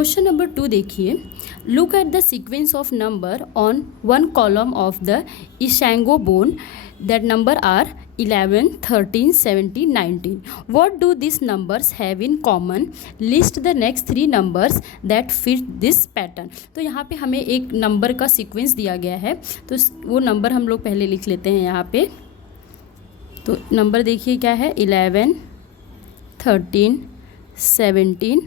Question number 2 देखिए, look at the sequence of number on one column of the Ishango bone that number are 11, 13, 17, 19. What do these numbers have in common? List the next 3 numbers that fit this pattern. तो यहाँ पे हमें एक number का sequence दिया गया है, तो वो नंबर हम लोग पहले लिख लेते हैं यहाँ पे। तो नंबर देखिए क्या है, 11, 13, 17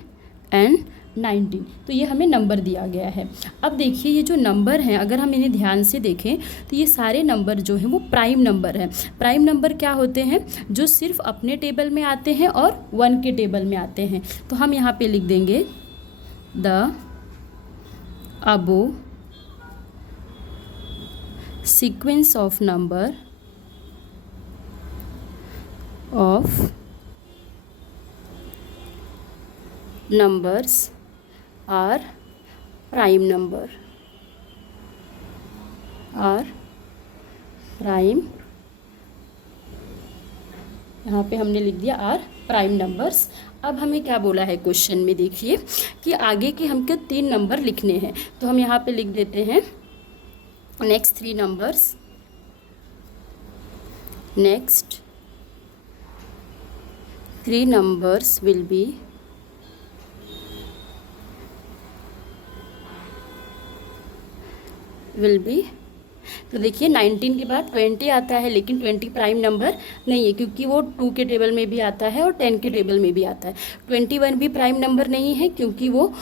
एंड 19। तो ये हमें नंबर दिया गया है। अब देखिए ये जो नंबर हैं, अगर हम इन्हें ध्यान से देखें तो ये सारे नंबर जो हैं वो प्राइम नंबर हैं। प्राइम नंबर क्या होते हैं? जो सिर्फ अपने टेबल में आते हैं और 1 के टेबल में आते हैं। तो हम यहाँ पे लिख देंगे the above sequence of number of numbers are prime number, are prime, यहाँ पे हमने लिख दिया आर प्राइम नंबर्स। अब हमें क्या बोला है क्वेश्चन में, देखिए कि आगे के हमको 3 नंबर लिखने हैं। तो हम यहाँ पे लिख देते हैं next 3 numbers, next 3 numbers will be तो देखिए 19 के बाद 20 आता है, लेकिन 20 प्राइम नंबर नहीं है क्योंकि वो 2 के टेबल में भी आता है और 10 के टेबल में भी आता है। 21 भी प्राइम नंबर नहीं है क्योंकि वो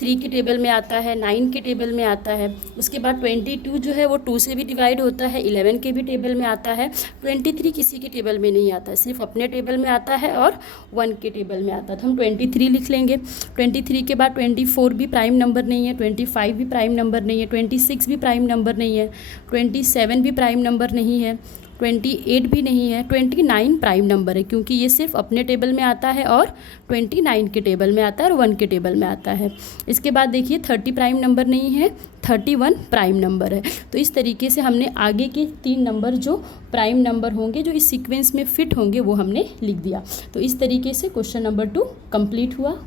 3 के टेबल में आता है, 9 के टेबल में आता है। उसके बाद 22 जो है वो 2 से भी डिवाइड होता है, 11 के भी टेबल में आता है। 23 किसी के टेबल में नहीं आता है, सिर्फ अपने टेबल में आता है और 1 के टेबल में आता है। तो हम 23 लिख लेंगे। 23 के बाद 24 भी प्राइम नंबर नहीं है, 25 भी प्राइम नंबर नहीं है, 26 भी प्राइम नंबर नहीं है, 27 भी प्राइम नंबर नहीं है, 28 भी नहीं है, 29 प्राइम नंबर है क्योंकि ये सिर्फ अपने टेबल में आता है और 29 के टेबल में आता है और 1 के टेबल में आता है। इसके बाद देखिए 30 प्राइम नंबर नहीं है, 31 प्राइम नंबर है। तो इस तरीके से हमने आगे के 3 नंबर जो प्राइम नंबर होंगे, जो इस सीक्वेंस में फिट होंगे, वो हमने लिख दिया। तो इस तरीके से क्वेश्चन नंबर 2 कंप्लीट हुआ।